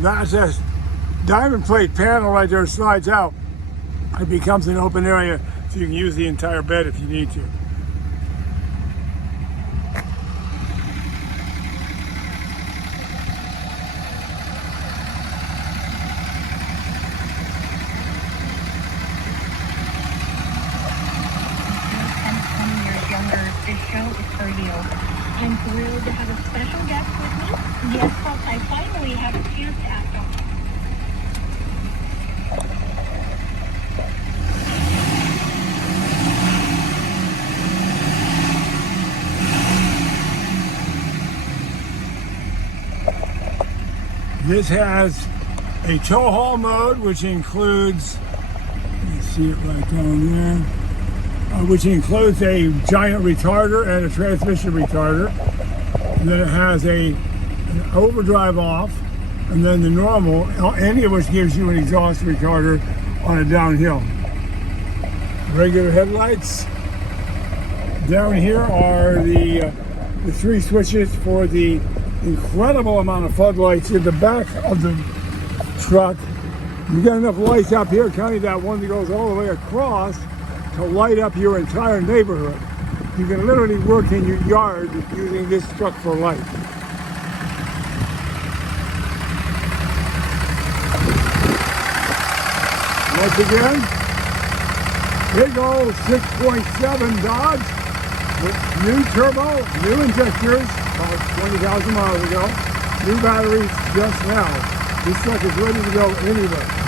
That's a diamond plate panel right there, slides out. It becomes an open area so you can use the entire bed if you need to. This show is for you. I'm thrilled to have a special guest with me. Yes, folks, I finally have a chance to ask him. This has a tow haul mode, which includes, you can see it right down there, which includes a giant retarder and a transmission retarder. And then it has an overdrive off, and then the normal, any of which gives you an exhaust retarder on a downhill. Regular headlights. Down here are the 3 switches for the incredible amount of floodlights in the back of the truck. You got enough lights up here, counting that one that goes all the way across, to light up your entire neighborhood. You can literally work in your yard using this truck for light. Once again, big old 6.7 Dodge with new turbo, new injectors, about 20,000 miles ago, new batteries just now. This truck is ready to go anywhere.